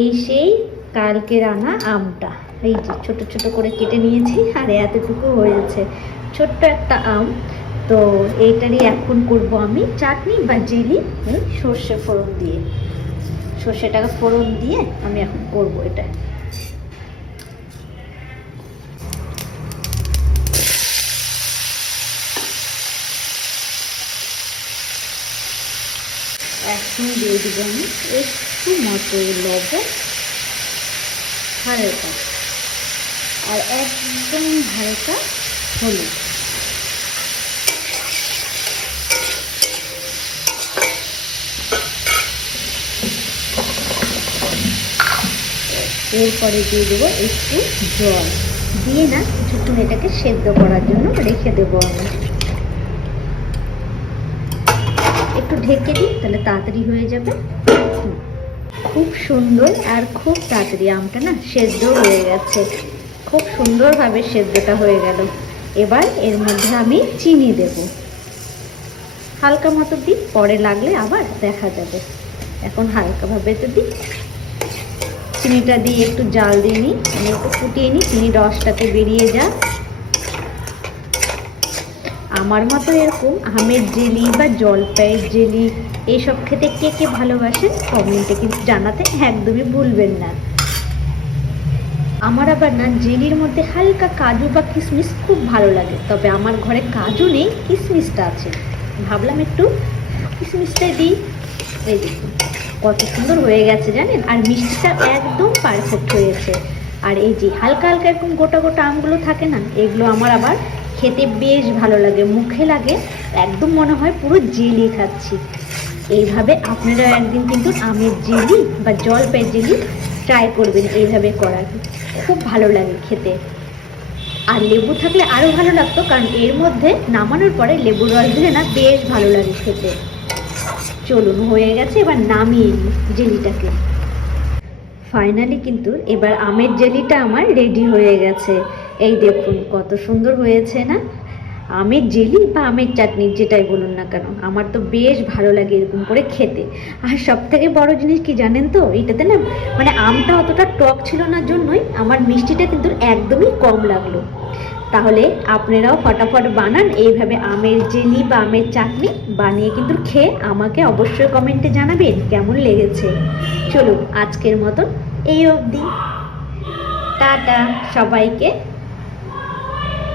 এই সেই কালকের আনা আমটা, এই যে ছোট ছোট করে কেটে নিয়েছি আর এতটুকু হয়েছে, ছোট্ট একটা আম। তো এইটারই এখন করব আমি চাটনি বা জেলি, সর্ষে ফোড়ন দিয়ে, সর্ষেটাকে ফোড়ন দিয়ে আমি এখন করব এটা। এখন দিয়ে দিব আমি একটু মটর লবণ হালকা, আর একদম হালকা হলুদ। এরপরে দিয়ে দেবো একটু জল, দিয়ে না কিছুক্ষণ এটাকে সেদ্ধ করার জন্য রেখে দেবো আমি। একটু ঢেকে দিই, তাহলে তাড়াতাড়ি হয়ে যাবে। খুব সুন্দর আর খুব তাড়াতাড়ি আমটা না সেদ্ধ হয়ে গেছে, খুব সুন্দরভাবে সেদ্ধটা হয়ে গেল। এবার এর মধ্যে আমি চিনি দেব, হালকা মতো দিই, পরে লাগলে আবার দেখা যাবে। এখন হালকাভাবে তো দিই, চিনিটা দিয়ে একটু জাল দিয়ে নিই, আমি একটু ফুটিয়ে নিই, চিনি রসটাতে বেরিয়ে যা। আমার মতো এরকম আমের জেলি বা জলপাইয়ের জেলি এইসব খেতে কে কে ভালোবাসেন কমেন্টে কিন্তু জানাতে একদমই ভুলবেন না। আমার আবার না জেলির মধ্যে হালকা কাজু বা কিশমিশ খুব ভালো লাগে, তবে আমার ঘরে কাজু নেই, কিশমিশটা আছে, ভাবলাম একটু কিশমিশটাই দিই। এই দেখুন কত সুন্দর হয়ে গেছে জানেন, আর মিষ্টিটা একদম পারফেক্ট হয়েছে। আর এই যে হালকা হালকা এরকম গোটা গোটা আমগুলো থাকে না, এগুলো আমার আবার খেতে বেশ ভালো লাগে, মুখে লাগে একদম মনে হয় পুরো জেলি খাচ্ছি। এইভাবে আপনারা একদিন কিন্তু আমের জেলি বা জলপাইয়ের জেলি ট্রাই করবেন, এইভাবে করার খুব ভালো লাগে খেতে। আর লেবু থাকলে আরও ভালো লাগতো, কারণ এর মধ্যে নামানোর পরে লেবুর রস দিলে না বেশ ভালো লাগে খেতে। চলুন হয়ে গেছে, এবার নামিয়ে নিই জেলিটাকে। ফাইনালি কিন্তু এবার আমের জেলিটা আমার রেডি হয়ে গেছে। এই দেখুন কত সুন্দর হয়েছে না, আমের জেলি বা আমের চাটনি যেটাই বলুন না কেন, আমার তো বেশ ভালো লাগে এরকম করে খেতে। আর সব থেকে বড় জিনিস কি জানেন তো, এইটাতে না মানে আমটা অতটা টক ছিল না জন্যই আমার মিষ্টিটা কিন্তু একদমই কম লাগলো। তাহলে আপনারাও ফটাফট বানান এইভাবে আমের জেলি বা আমের চাটনি, বানিয়ে কিন্তু খেয়ে আমাকে অবশ্যই কমেন্টে জানাবেন কেমন লেগেছে। চলুন আজকের মতন এই অবধি, টাটা সবাইকে।